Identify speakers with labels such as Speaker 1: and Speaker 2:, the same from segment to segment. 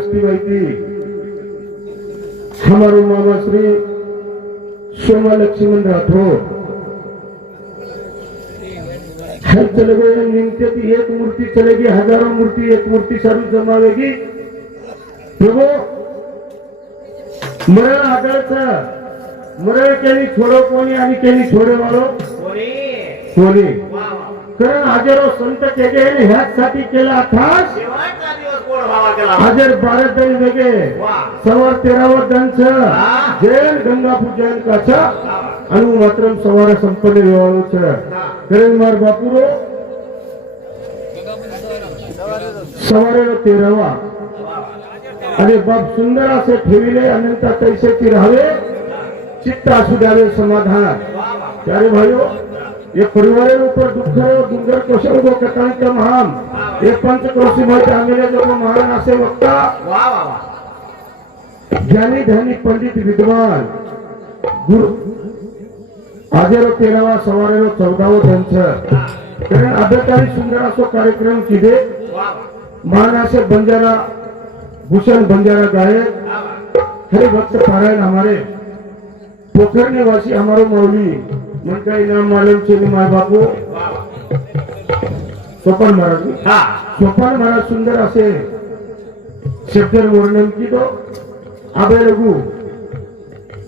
Speaker 1: वस्ती माहिती. हमारे मामा श्री सोमा लक्ष्मण राठौर. है चले गए निमते की एक मूर्ति चलेगी हजारों मूर्ति एक मूर्ति सारी जमावेगी। प्रभु मरण आदळचा मरण केली छोडो कोणी आणि केली छोडे वालो।
Speaker 2: कोणी
Speaker 1: कारण हजारो संत केले ह्याचसाठी केला अर्थात हजर बारा दल वेगे सवार तेरावर दंच. जैन गंगापूर जैन काचा. अनु मात्रम सवार संपन्न विवाळो छ
Speaker 2: हा.
Speaker 1: कारण मार बापुरो सवारेला तेरावा. आणि बाप सुंदर असे ठेविले अनंत तैसेची राहावे चित्त असू द्यावे समाधान
Speaker 2: वा वा.
Speaker 1: ये परिवारेर ऊपर दुखर दुंगर कोशल को कटाई का महान ये पंच क्रोशी भाई आमिले
Speaker 2: जो महान आसे
Speaker 1: वक्ता ज्ञानी धनी पंडित विद्वान गुरु आजेरो तेरावा सवारेरो चौदावो त्यांच कारण अभ्यकारी सुंदर असो कार्यक्रम
Speaker 2: की दे
Speaker 1: महान महानासे बंजारा भूषण बंजारा
Speaker 2: गाये
Speaker 1: हरे भक्त पारायण हमारे पोखरने वासी हमारो मौली मन का इनाम मालूम छे माय बापू
Speaker 2: वा वा.
Speaker 1: सोपान महाराज
Speaker 2: हा
Speaker 1: सोपान महाराज सुंदर असे शब्दर वर्णन की तो आबे रघु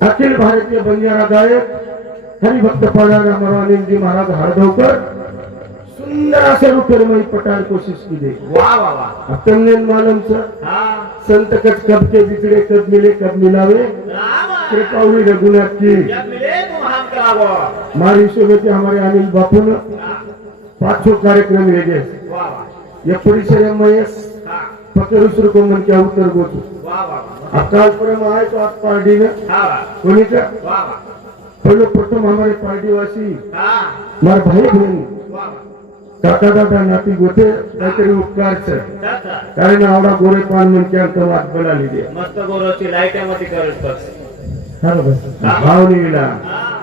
Speaker 1: अखिल भारतीय बंजारा गायक हरिभक्त पारायण हमारो अनिल जी महाराज हरदवकर सुंदर असे रुपेरमयी पटार कोशिश की दे
Speaker 2: वा वा वा.
Speaker 1: अब तुमने मालूम सर
Speaker 2: हा
Speaker 1: संत कच कब के बिछड़े कब मिले कब मिलावे
Speaker 2: राम
Speaker 1: कृपावली रघुनाथ की
Speaker 2: जब मिले तो हम करावं.
Speaker 1: मारी शोभेचे हमारे अनिल बापून
Speaker 2: हा
Speaker 1: पाच छो कार्यक्रम वेगळे.
Speaker 2: वा वा.
Speaker 1: या परिसर मयस
Speaker 2: हा.
Speaker 1: फक्त दुसरं कोण म्हणते उत्तर गोचू परम आहे तो आज पार्टी में
Speaker 2: हा.
Speaker 1: कोणी का
Speaker 2: वा.
Speaker 1: पहिलो प्रथम हमारे पार्टी वासी
Speaker 2: हा.
Speaker 1: मार भाई
Speaker 2: वा.
Speaker 1: काका दादा नाती गोते काहीतरी उपकार
Speaker 2: चाचा.
Speaker 1: कारण आवडा गोरे पान म्हणते अंत वाट बोलाली दे
Speaker 2: मस्त गोरोची लाइटमध्ये करत बस.
Speaker 1: भावनी विला
Speaker 2: हा.
Speaker 1: खरं
Speaker 2: वा वा.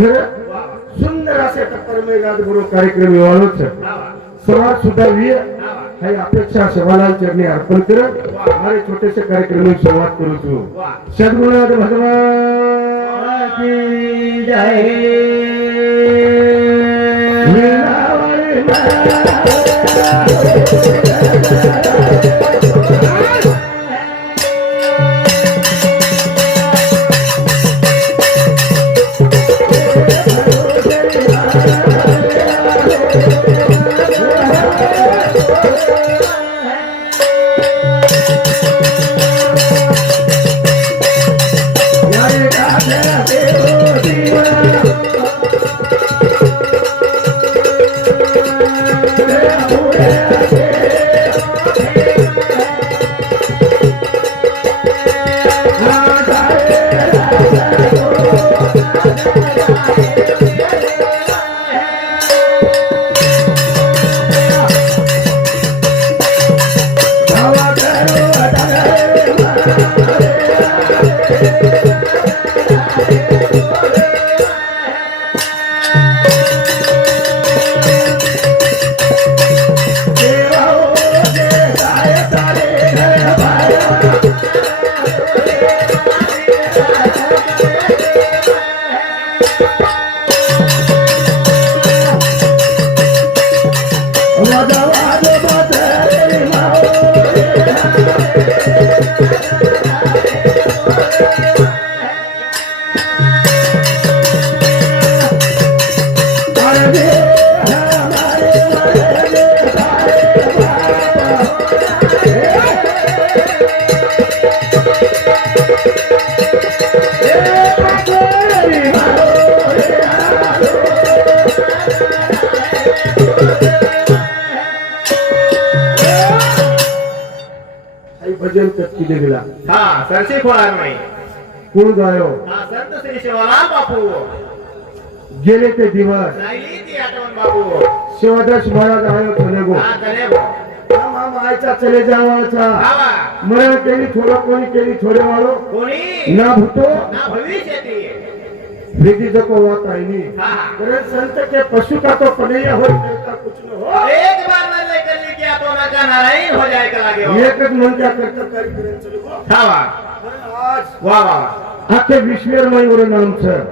Speaker 1: सुंदर असे टप्पर में गुरु कार्यक्रम येवाळो છે
Speaker 2: सुद्धा वा.
Speaker 1: समाज
Speaker 2: हे
Speaker 1: अपेक्षा सेवालाल चरणी अर्पण करत हमारे छोटेसे कार्यक्रम सुरुवात करू छू सद्गुणाद भगवान की जय. देवीला
Speaker 2: हा सरशी खोळार नाही.
Speaker 1: कोण गायो
Speaker 2: हा संत श्री शिवलाल बापू.
Speaker 1: गेले ते दिवस.
Speaker 2: राहिली ती आठवण बापू.
Speaker 1: शिवदास महाराज आयो थने गो.
Speaker 2: हा कले भाऊ.
Speaker 1: हम आयचा चले जावाचा. मरण केली थोडं कोणी केली थोडे वालो
Speaker 2: कोणी?
Speaker 1: ना भूतो.
Speaker 2: ना भविष्य ती.
Speaker 1: भीती जको वात आईनी
Speaker 2: हा
Speaker 1: संत के पशु का तो पनैया हो कुछ न हो
Speaker 2: एक बार नजर कर ली क्या आठवणाचा नारायण हो जाय का लागे
Speaker 1: चालू हो.
Speaker 2: वा वा वा
Speaker 1: वरून आमचं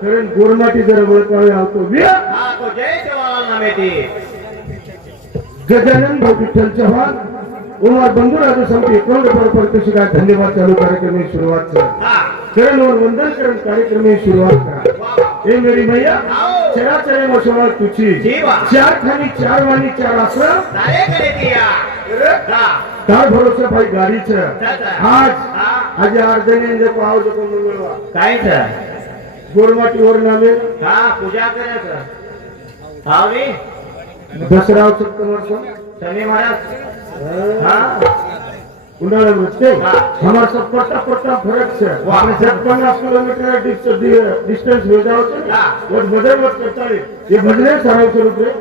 Speaker 1: कारण गोरमाटी जर वळकावे आवतो व्य
Speaker 2: हा तो जय सेवालाल
Speaker 1: गजानन भाऊ विठ्ठल चव्हाण उमर बंधुराज समिती एकावन्न बरोबर कशी काय धन्यवाद चालू कार्यक्रम की सर
Speaker 2: हा.
Speaker 1: चरण और वंदन करण कार्यक्रम की करा.
Speaker 2: वा. वा
Speaker 1: हे मेरी मैया
Speaker 2: आओ.
Speaker 1: चरा चरे तुझी.
Speaker 2: जीवा.
Speaker 1: चार खाली चार वाणी चार आश्रम
Speaker 2: नारे करे हा
Speaker 1: काय भरोसा भाई गाडीचं. आज. आज अर्धने जे पाव जो मंगळवार.
Speaker 2: काय तर
Speaker 1: गोरमाटीवर नामे.
Speaker 2: हा पूजा करायचं. शनी महाराज. हा?
Speaker 1: उन्हाळा वृत्ते
Speaker 2: हा.
Speaker 1: हमारा सब पट्टा पट्टा फर्क से
Speaker 2: वाह.
Speaker 1: आपने जब पचास किलोमीटर डिस्टेंस हो जाओ तो
Speaker 2: हा.
Speaker 1: वो बदल मत करता है ये बदले सारा सौ रुपये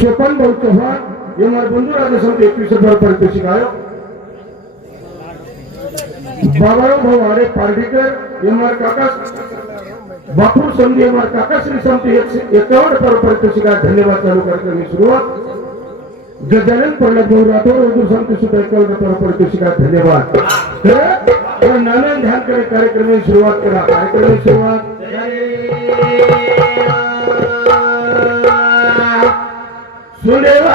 Speaker 1: स्वपन भाऊ चव्हाण ये हमारे बंधु राजे संत एकवीस हजार पर्यंत शिकायो बाबाराव भाऊ आरे पार्टीकर ये हमारे काका बापूर संधी हमारे काका श्री संत एकावन्न गजानन प्रल्हाद भाऊ राठोड उर्दू संत सुद्धा एकावन्न पर्यंत शिकाय धन्यवाद. तर नानान ध्यान करा कार्यक्रम सुरुवात करा. कार्यक्रम सुरुवात?
Speaker 2: सुनेवा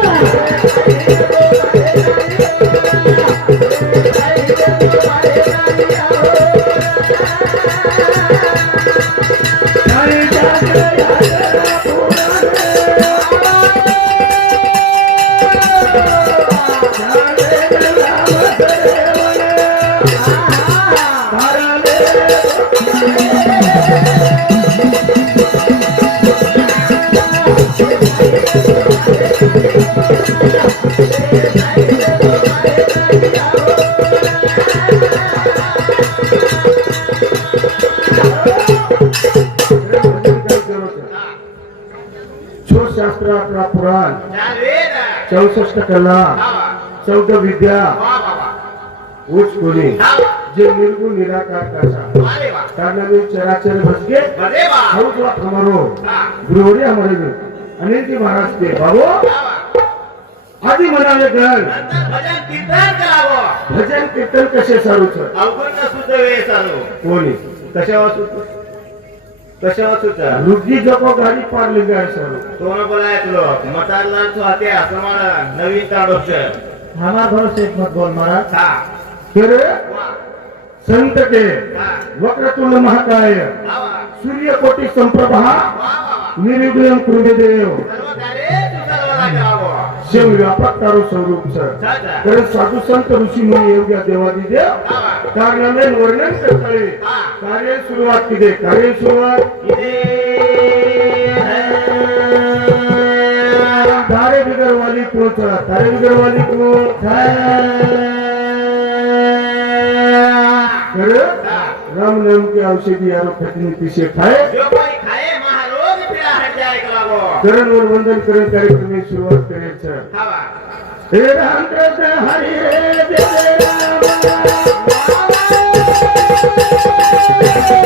Speaker 1: चौसष्ट कला
Speaker 2: वा
Speaker 1: चौदा विद्या
Speaker 2: वा वा वा
Speaker 1: कोणी जे निर्गुण निराकार कसा
Speaker 2: वा
Speaker 1: चराचर भसके
Speaker 2: वा
Speaker 1: हौसला हमारो गुरुवरी हमारे में. अनिल जी महाराज के बाबू
Speaker 2: वा
Speaker 1: आधी म्हणाले घर.
Speaker 2: भजन कीर्तन करावं
Speaker 1: भजन कीर्तन कसे सारू छ
Speaker 2: अवघड सुद्ध चालू.
Speaker 1: कोणी?
Speaker 2: कशावर सुद्ध कशावर सुद्ध
Speaker 1: रुगी जपो गाडी पाडली गाय सारू.
Speaker 2: तो न बोलाय तुलो मतारला तू हाते असं मला नवीन काढोच
Speaker 1: हमार भरोसे एक मत बोल महाराज
Speaker 2: हा.
Speaker 1: फिर संत के वक्रतुंड महाकाय.
Speaker 2: हा वा.
Speaker 1: सूर्य कोटी संप्रभा शिव व्यापक तारो स्वरूप
Speaker 2: चा
Speaker 1: तर साधू संत ऋषी मुनी योग्य देवादी देव
Speaker 2: वा.
Speaker 1: कारणाने वर्णन करतळे. कार्य सुरुवात किती कार्य सुरुवात? तारे बिगरवाली कोच तारे बिगरवाली कोच खरं? राम नाम की औषधी आरोप
Speaker 2: कोई खाए
Speaker 1: करण वर वंदन करण कार्यक्रम की सुरुवात करायचं
Speaker 2: हा वा
Speaker 1: हे रामकृष्ण हरी रे राम.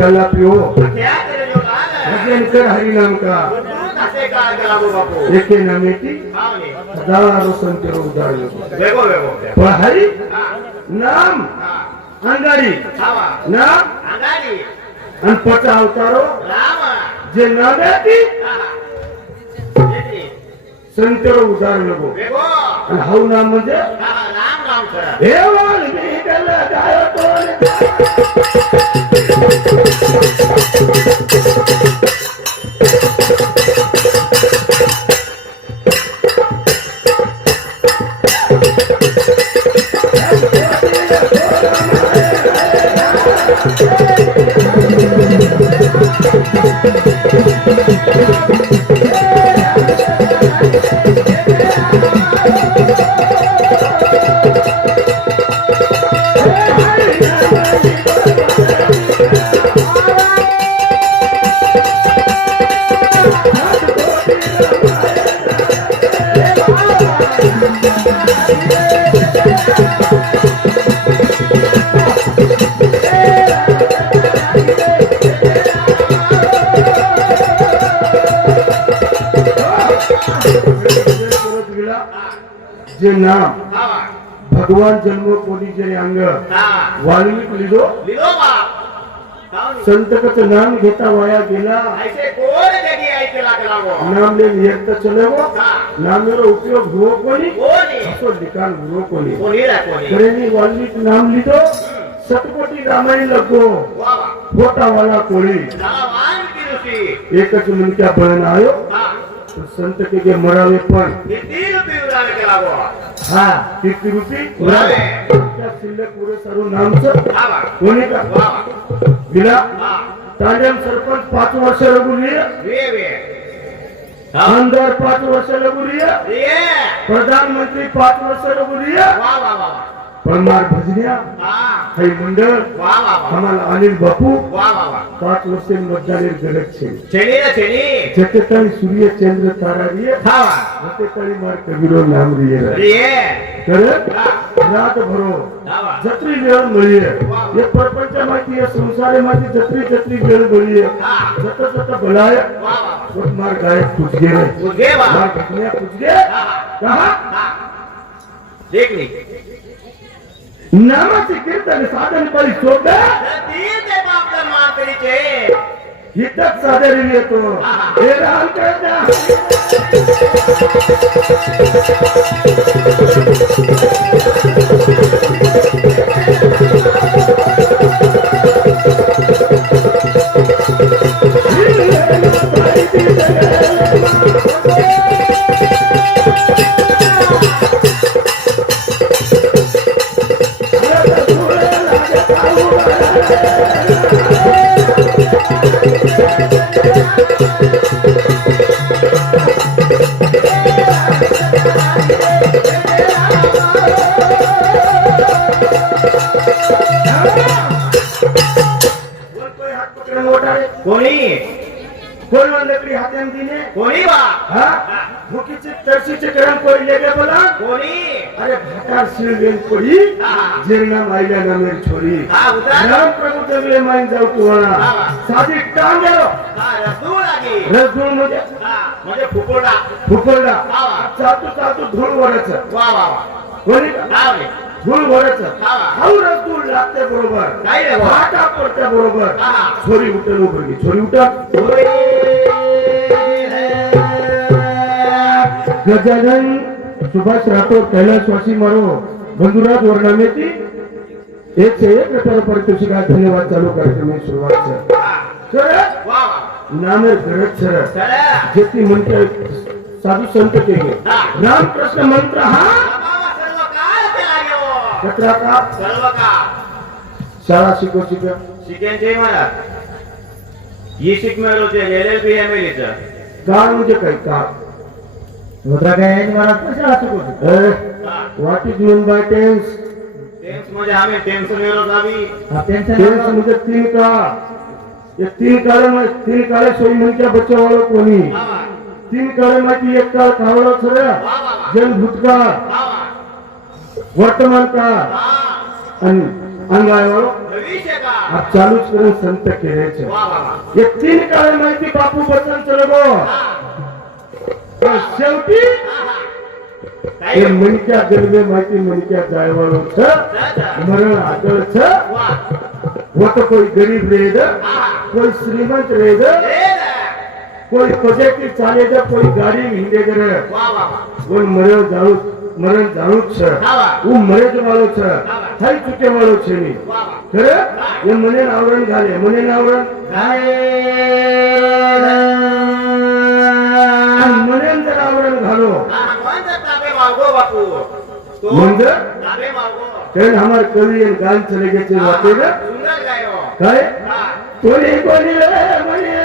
Speaker 1: प्याला पियो
Speaker 2: क्या करे जो लाल
Speaker 1: भजन कर हरि नाम का
Speaker 2: दूध असे का लागू बापू
Speaker 1: एके नामेची
Speaker 2: पावणे
Speaker 1: हजारो संत उदाहरण
Speaker 2: वेगो वेगो
Speaker 1: पण हरी
Speaker 2: हा
Speaker 1: नाम
Speaker 2: हा
Speaker 1: अंगारी
Speaker 2: खावा
Speaker 1: नाम
Speaker 2: अंगारी
Speaker 1: आणि पचा अवतारो
Speaker 2: राम
Speaker 1: जे नाम्याची
Speaker 2: हा येते.
Speaker 1: संत उदाहरण गो
Speaker 2: वेगो
Speaker 1: आणि जे नाम
Speaker 2: खावा
Speaker 1: भगवान जन्म कोणी जे अंग.
Speaker 2: हा.
Speaker 1: वाल्मिक लिहिलो
Speaker 2: लिलो बाप पावणे
Speaker 1: संतकच नाम घेता वाया गेला.
Speaker 2: कोण
Speaker 1: नाम लेन एक चलेवो
Speaker 2: हा.
Speaker 1: नामेरो उपयोग हुओ कोणी?
Speaker 2: कोणी?
Speaker 1: असो लिखाण हुओ कोणी.
Speaker 2: कोणी कोणी?
Speaker 1: करेनी वाल्मिक नाम लिधो सतकोटी रामायण लगो. फोटा वाला कोळी.
Speaker 2: झाला वान की ऋषी?
Speaker 1: एकच मुनक्या बहन आयो. संत के गे मरावे पण.
Speaker 2: किती रुपये उडाल के लागो
Speaker 1: हा किती रुपी
Speaker 2: उरावे.
Speaker 1: त्या शिल्लक पुरे सर्व नामचं
Speaker 2: वा
Speaker 1: कोणी का? दिला
Speaker 2: हा.
Speaker 1: सरपंच पाच वर्ष
Speaker 2: हा.
Speaker 1: आमदार पाच वर्ष
Speaker 2: ये
Speaker 1: प्रधानमंत्री पाच वर्ष लगुली
Speaker 2: वा वा वा.
Speaker 1: परमार भजन्या काही मंडळ आम्हाला अनिल बापू पाच वर्षे
Speaker 2: मतदारेर गरज छे
Speaker 1: जेके ताई सूर्य चंद्र तारा रिये
Speaker 2: जेके ताई
Speaker 1: मार कबीरो नाम रिये. रिये. याद
Speaker 2: भरो.
Speaker 1: जत्री वेळ मिळीये.
Speaker 2: हे
Speaker 1: परपंच माहिती
Speaker 2: या
Speaker 1: संसारे माहिती जत्री
Speaker 2: जत्री वेळ
Speaker 1: मिळीये. जत जत भलाय स्वत
Speaker 2: मार गायब
Speaker 1: तुझगे रे मार
Speaker 2: भजन्या
Speaker 1: तुझगे?
Speaker 2: कहा? देख नहीं నామాసి కీర్తన
Speaker 1: సాధన పడి చూడ ఇద్దరు సాధన లేదు ఏ రాదు दोन लकडी हातान दिले.
Speaker 2: कोणी बा?
Speaker 1: हा? भुकीचे तरशीचे करण पडले गे बोला?
Speaker 2: कोणी?
Speaker 1: अरे
Speaker 2: भाटार शिळवेल
Speaker 1: पडी जीर्ण माईला नामेल छोरी. राम
Speaker 2: प्रभू
Speaker 1: जगले माईन
Speaker 2: जाऊ तुम्हाला. साधी
Speaker 1: टांग गेलो.
Speaker 2: रसगुळमध्ये म्हणजे? फुकोडा फुकोडा
Speaker 1: चातू चातू धूळ वरच.
Speaker 2: वा वा
Speaker 1: कोणी धूळ
Speaker 2: वरच.
Speaker 1: हाऊ रसगुळ लागते बरोबर. भाटा पडते बरोबर. छोरी उठल उभी छोरी उठल. गजानन सुभाष राठोड कैलासवासी मारो बंधुराज वर्णामेची एकशे एक रुपयाला पारितोषिक आज धन्यवाद चालू कार्यक्रम सुरुवात
Speaker 2: सर
Speaker 1: नामर गरज सर जेथी म्हणते साधू
Speaker 2: संत
Speaker 1: केले रामकृष्ण मंत्र
Speaker 2: हा।
Speaker 1: कचरा का शाळा शिकव शिका
Speaker 2: शिकायचे मला ही शिक मिळवते L L B M L
Speaker 1: गाळ म्हणजे काय का
Speaker 3: रुद्रा काय आहे? मला कशाला शिकवतो
Speaker 1: what is mean by
Speaker 2: tense टेन्समध्ये आम्ही टेन्शन मेळो जावी.
Speaker 3: हा
Speaker 1: टेन्स म्हणजे तीन का? ये तीन काळे तीन काळे सोयी म्हणजे कोणी? तीन काळे माहिती एक काळ खावडा सगळं
Speaker 2: वा वा वा
Speaker 1: जन भूतकाळ.
Speaker 2: वा वा
Speaker 1: वर्तमान काळ. आणि चालूच करून संत केल्याचे
Speaker 2: वा वा वा.
Speaker 1: हे तीन काळे माहिती बापू बच्चन चलो पण शेवटी
Speaker 2: काय
Speaker 1: हे मणक्या जन्मे माहिती मणक्या जाय वाळो छ
Speaker 2: जा, जा.
Speaker 1: मरण आदळ छ
Speaker 2: वा
Speaker 1: वो तो कोई गरीब रहेग
Speaker 2: आहा.
Speaker 1: कोई श्रीमंत रहेग
Speaker 2: ए रे.
Speaker 1: कोई प्रोजेक्ट चालेग कोई गाड़ी हिंदेग रे
Speaker 2: वा वा वा
Speaker 1: कोई मरण जाणू મરણ જાણું જ છે
Speaker 2: હા.
Speaker 1: હું મરે જ વાળો છે થઈ ચૂકે વાળો છે ની
Speaker 2: વા વા
Speaker 1: ખરે એ મને આવરણ ઘાલે મને આવરણ અને पाकू म्हणजे
Speaker 2: कारण हमार
Speaker 1: कवि
Speaker 2: गान
Speaker 1: चले गेचे वाटे काय कोणी कोणी म्हणे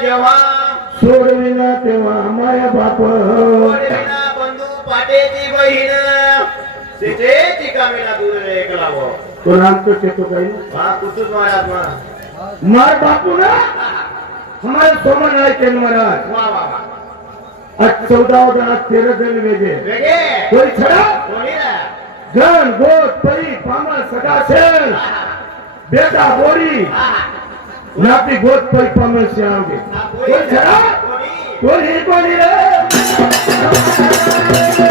Speaker 2: जेव्हा
Speaker 1: सोडविना तेव्हा माया बाप.
Speaker 2: वडिलांना बंधू पाटेची बहीण सिचेची कामेला दूर एकलावो
Speaker 1: तो नाम तो काही
Speaker 2: हा कुतुब महाराज मा
Speaker 1: मार बापू ना. हमारे सोमन आए के महाराज.
Speaker 2: वा वा वा.
Speaker 1: आज चौदह जण तेरह जण वेगे
Speaker 2: वेगे
Speaker 1: कोई छड़ा?
Speaker 2: कोणी ना?
Speaker 1: गण गोत परी पामल सदासेल बेटा बोरी. नाती गोत परी पामल से आओगे कोई छड़ा
Speaker 2: कोणी
Speaker 1: कोई कोई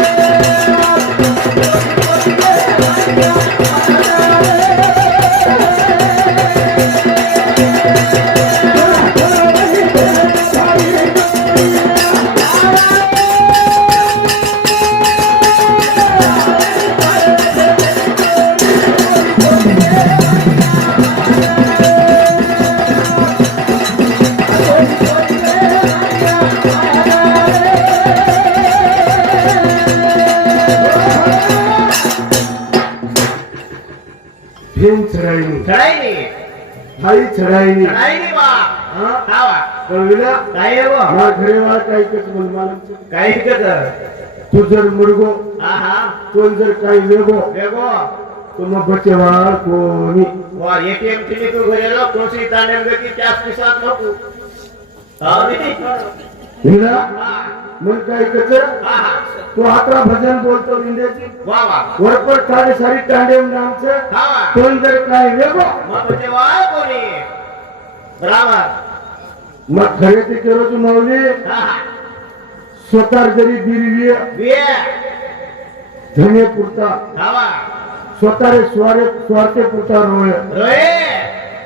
Speaker 2: चढाईने.
Speaker 1: कळविला?
Speaker 2: काय
Speaker 1: या घरेवाला काही कच म्हणून
Speaker 2: काही कच
Speaker 1: तू जर मुरगो तो जर काही वेगो
Speaker 2: वेगो.
Speaker 1: तुम बचेवा कोणी?
Speaker 2: वा एटीएम तिने
Speaker 1: तू घरेला कच
Speaker 2: हा
Speaker 1: तू आता भजन बोलतो इंद्याची वरपर तांडे नामचं
Speaker 2: हा वा.
Speaker 1: कोण जर काय
Speaker 2: मग म्हणजे
Speaker 1: मग खरेदी केलो तू माऊली? स्वतः जरी
Speaker 2: बिये
Speaker 1: धने पुरता. स्वतः स्वारे स्वार्थे पुरता रोय.
Speaker 2: रोए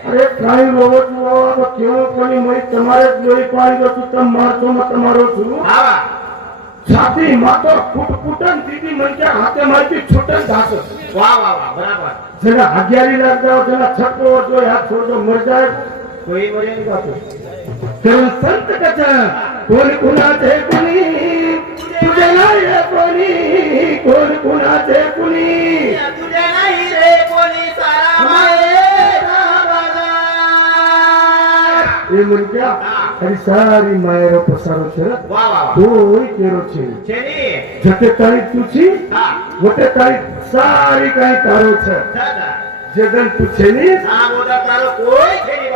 Speaker 1: અરે કાંઈ રોવો છો તો કેવો કોની મય તમારે જ લોહી પાડી દો છું તમે મારશો માં તમારો છું
Speaker 2: हा वा
Speaker 1: छाती मातो फुटफुटन दिदी म्हणजे हाते माहिती छुटन घास
Speaker 2: वा वा वा बराबर
Speaker 1: જેને હગિયારી લાગ જાઓ જેને છઠ્ઠો જો હાથ છોડજો મર જાય
Speaker 2: कोई मरे नहीं बापू
Speaker 1: तेरे संत कथा कोण कुणाचे कुणी तुझे नाही रे कोणी कोण कुणाचे कुणी
Speaker 2: तुझे नाही रे कोणी सारा
Speaker 1: એ મુલક્યા અને સારી માયરો પસારો છે કોઈ કેરો છે જતે તારી
Speaker 2: તુછી
Speaker 1: વતે તારી સારી કાઈ તારો છે જગન પૂછે ની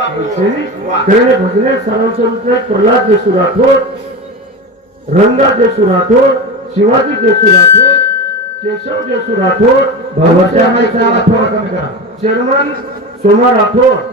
Speaker 1: પૂછે ની તેને ભજને સરાસર પ્રહલાદ જસુ રાઠોડ રંગા જસુ રાઠોડ શિવાજી જસુ રાઠોડ કેશવ જસુ રાઠોડ
Speaker 2: ભગવતી
Speaker 1: રાઠોડ ચેરમન સોમા રાઠોડ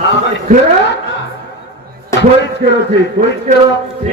Speaker 1: एक वाकरो
Speaker 2: मस्त वाटलं. हा म्हणे.
Speaker 1: खरं कोईच केलं ते कोईच केलं फक्त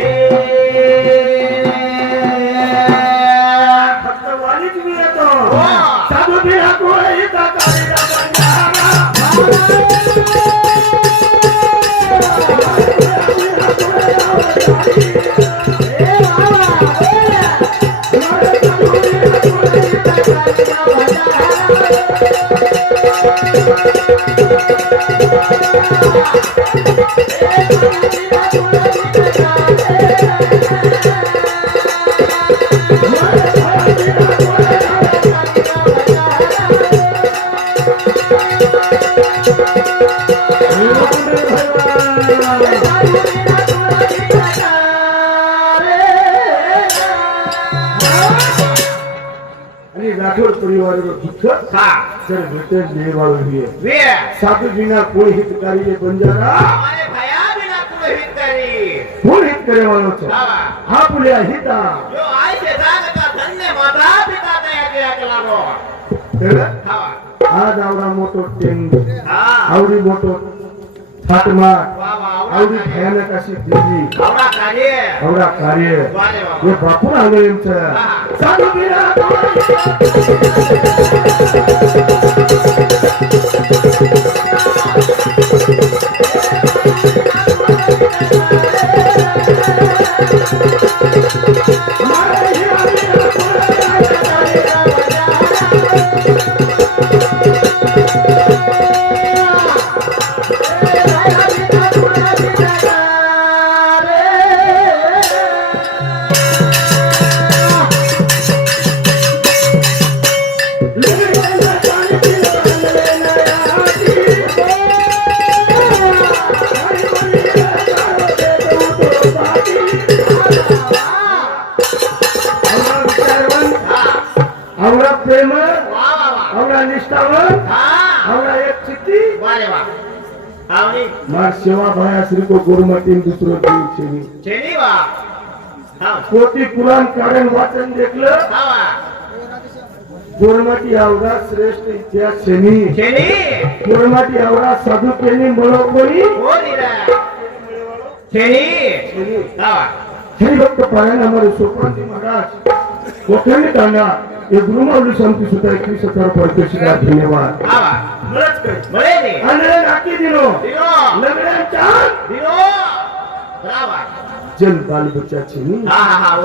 Speaker 1: અક્ષર રીતે મેળવાળું છે. સાધુજીના કુળ હિતકારી
Speaker 2: એ બંજારા કુળ હિત
Speaker 1: કરવાનો છે.
Speaker 2: હા.
Speaker 1: ભૂલ્યા હિતા.
Speaker 2: જો આય છે જાગતા ધન્ય માતા પિતા કયા કયા કલાનો
Speaker 1: આ દાવડા મોટો
Speaker 2: ટેંગ.
Speaker 1: આવડી મોટો
Speaker 2: ફાટમાં
Speaker 1: આવડી ભયાનક હશે દીદી
Speaker 2: આવડા કાર્ય.
Speaker 1: એ બાપુ આવે એમ છે. Thank you. मला सेवा भयाश्री
Speaker 2: को गुरु मतिन
Speaker 1: दूसरो जीव कोटी पुराण कारण
Speaker 2: वाचन देखलं
Speaker 1: गोरमाटी आवडा श्रेष्ठ इतिहास
Speaker 2: छेनी.
Speaker 1: छेनी. आवडा साधू
Speaker 2: पेनी मळो श्री
Speaker 1: भक्त पारायण हमारे सुप्रति महाराज कोठे में इब्रुमावली संती सुद्धा एकवीस हजार पंचवीसला धन्यवाद.
Speaker 2: आणि नाकी दिलो.
Speaker 1: बराबर
Speaker 2: जल
Speaker 1: बाल बच्चा चिनी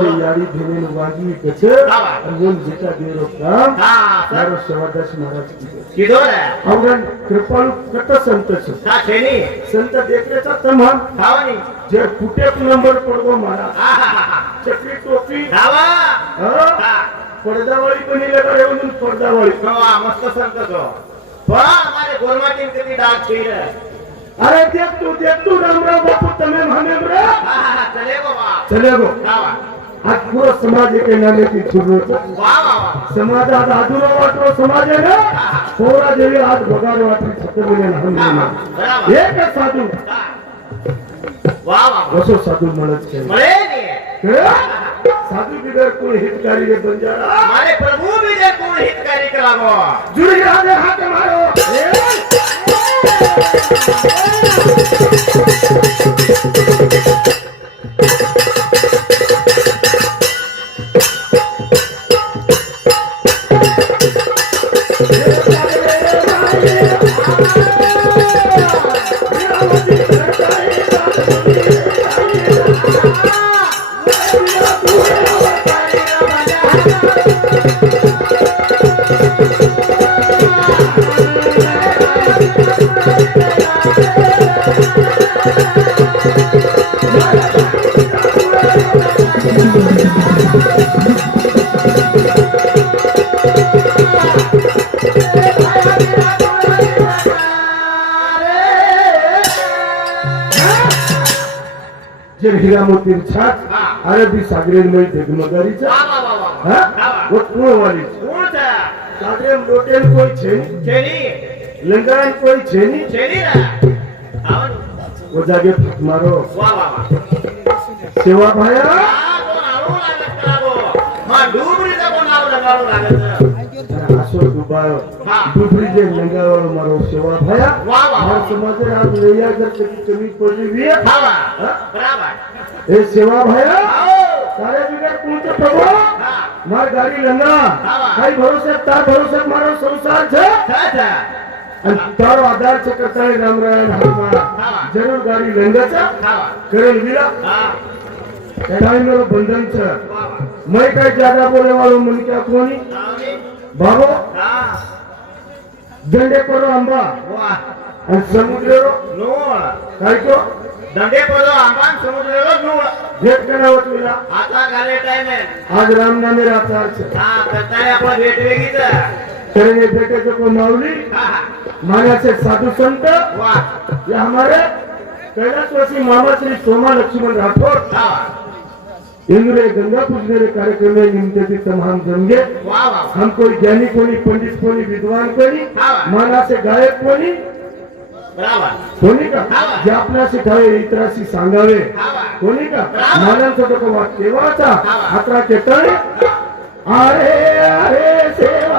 Speaker 1: जे यारी
Speaker 2: धेने
Speaker 1: वागी कछ अमोल जेटा
Speaker 2: दे
Speaker 1: हाँ
Speaker 2: यारो
Speaker 1: सेवादास महाराज की
Speaker 2: किधर है
Speaker 1: अवगन कृपाल कत संत छ
Speaker 2: का छेनी
Speaker 1: संत देखरेचा तमान
Speaker 2: धावनी
Speaker 1: जे कुटे नंबर
Speaker 2: पडगो महाराज
Speaker 1: चक्री टोपी.
Speaker 2: धावा.
Speaker 1: हाँ.
Speaker 2: ফর্দাবাড়ি কোনি লাগারে বলুন ফর্দাবাড়ি বাবা মস্ত
Speaker 1: अरे तू देख तू बापू चले गो आज समाज समाज देवी आज एक
Speaker 2: મળે છે
Speaker 1: साधु बिगर कोण हितकारी रे बंजारा
Speaker 2: मारे प्रभु भी जे कोण हितकारी करावो
Speaker 1: जुड़ी राधे हाथ मारो
Speaker 2: વિધિરામોતીર
Speaker 1: છાત અરબી સાગરેનમય
Speaker 2: ઢગમગારી છે.
Speaker 1: હા? ઓટણોવાળી છે. સાગરેમ લોટેલ
Speaker 2: કોઈ
Speaker 1: છે છે લંગરાન કોઈ
Speaker 2: છે ની છે
Speaker 1: ની? ઓ જાગે ફટ
Speaker 2: મારો. વાહ વાહ
Speaker 1: સેવા ભાયા
Speaker 2: હા? તો આવો લાગે કરાવો માં ડૂબરી દે કોણ આવો લાગે છે
Speaker 1: આસો ડુબાયો
Speaker 2: હા.
Speaker 1: ડુબરી જે લંગાવાળો મારો સેવા ભાયા
Speaker 2: વાહ, વાહ,
Speaker 1: મારા
Speaker 2: વાહ.
Speaker 1: સમાજે આમ લૈયા કર કદી કમી પડી વી
Speaker 2: ખાવા
Speaker 1: હા?
Speaker 2: બરાબર
Speaker 1: એ સેવા ભાયા
Speaker 2: આવો
Speaker 1: તારે બિગર કોણ છે પ્રભુ
Speaker 2: હા
Speaker 1: માર ગાડી લંગા
Speaker 2: હા, વાહ.
Speaker 1: કઈ ભરોસે તાર ભરોસે મારો સંસાર છે
Speaker 2: છે છે
Speaker 1: અને તારો આધાર છે કરતા રામ રાયણ હનુમાન
Speaker 2: હા.
Speaker 1: જરૂર ગાડી લંગા છે
Speaker 2: ખાવા
Speaker 1: કરેલ વીરા
Speaker 2: હા
Speaker 1: કઢાઈ મેરો બંધન છે
Speaker 2: વા વા
Speaker 1: मैं कई ज्यादा बोले वालों मन क्या कोनी
Speaker 2: આવની
Speaker 1: बाबो? దండేపడు
Speaker 2: అంబ
Speaker 1: సముద్రంలో నువ్వు
Speaker 2: కరెక్ట్ దండేపడు అంబ సముద్రంలో నువ్వు
Speaker 1: भेट करावं तुला.
Speaker 2: आता घाले टाइम
Speaker 1: आज
Speaker 2: रामनामे राहता आपण भेट वेगळीच तर भेटायचं
Speaker 1: कोण मानाचे साधू संत? हमारे कैलाशवासी मामा श्री सोमा लक्ष्मण
Speaker 2: राठोड.
Speaker 1: इंद्र गंगा पूजने कार्यक्रम में निमते तमाम जमगे
Speaker 2: वा वा
Speaker 1: हम कोई ज्ञानी कोणी पंडित कोणी विद्वान कोणी
Speaker 2: हाँ।
Speaker 1: माना से गायक कोणी
Speaker 2: बराबर
Speaker 1: कोणी का। जे आपल्याशी ठावे इतराशी सांगावे। कोणी का. मानांचा तो वाद केव्हाचा
Speaker 2: हाँ।
Speaker 1: हातरा केतळे अरे अरे सेवा